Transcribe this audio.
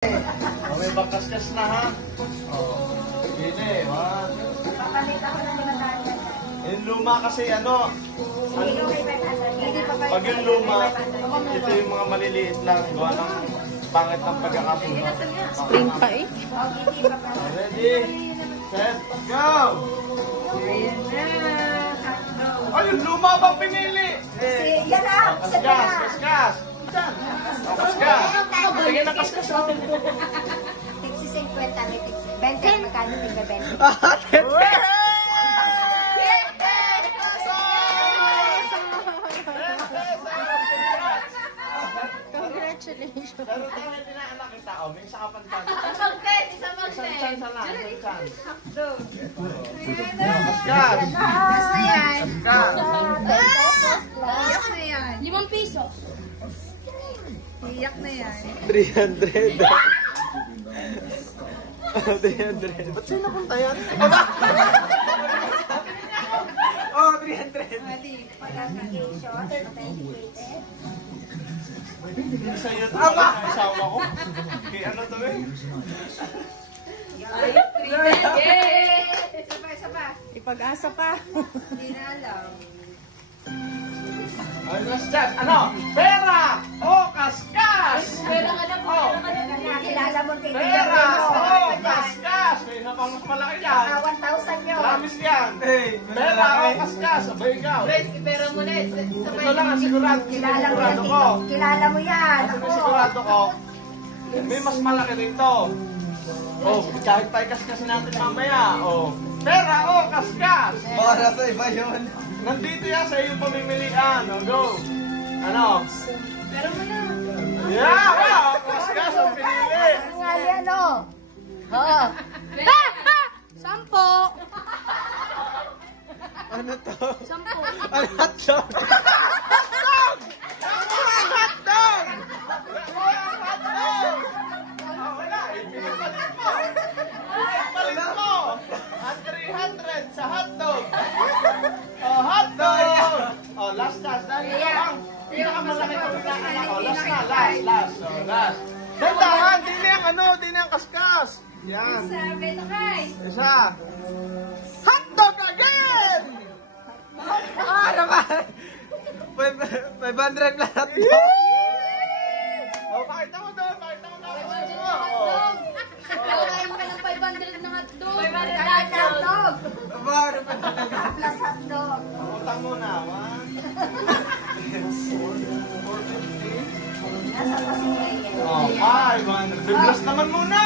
May bakas-kas na ha. Oh. Hindi, ha. Papamit ako ng limataan. Yung luma kasi ano, pag yung luma, ito yung mga maliliit lang, gawa ng pangit ng pagkakasunod. Spring pa eh. Ready, set, go! Ayan na. Ay, yung luma bang pinili? Yan na. Kaskas, kaskas. Kaskas. Tingin na kaskas natin. Tiksi 50, may tiksi. 20, magkano tingga 20? Congratulations. Pero tayo tinaanak yung tao, may isa ka pang chance. Isang chance Isang chance lang, isang chance. Gas Kaskas. na yan. Kaskas. Iyak na yan. 5 piso. Iyak na yan. 300. 300. Ba't sa'yo napunta yan? Oh, 300. Mali. Pagkakation. Authenticated. Sa'yo tama! Asawa ko. Kaya ano to eh? Ay, 300. Yay! Isa pa. Ipag-asa pa. Hindi na alam. Ay, kaskas. Ano? Pera! O, kaskas! Pera ka na po. Kilala mo kay Pera! O, kaskas! May isa pang mas malaki yan. 1,000 yun. Promise yan. Pera! O, kaskas. Sabay ikaw. Pera mo na. Ito lang ang sigurado. Sigurado ko. Kilala mo yan. Kasi may sigurado ko. May mas malaki rito. Oh, kahit pa ikaskas natin mamaya. Oh. Pera! O, kaskas! Para sa iba yun. Nandito yan sa iyong pamimilian. O, go. Ano? Pero mo na. Yeah! Wow! Kaskas ang pinili. Ang ngali ano? Oo. 10. Ano to? 10. Ang hotdog! Hotdog! Hotdog! Hotdog! Wala, ipinapalit mo. Ipinapalit mo. Ang 300 sa hotdog. Oh, hotdog! Oh, last chance. Dahil ito ang pinakamalaki ko pinaanak ko. Last na, last. Oh, last. Dandahan, di na yung ano, di na yung kaskas. Yan. Sabi ito kay. Isa. Hotdog again! Ah, naman! 500 plus hotdog! Oh, pakita mo doon, pakita mo doon. Hotdog. Kakain ka ng 500 na hotdog. 500 hotdog. Para pa talaga. Plus hotdog. Utang mo na, 450. Nasa pa si Reyes. Oh, 500. Biblas naman muna!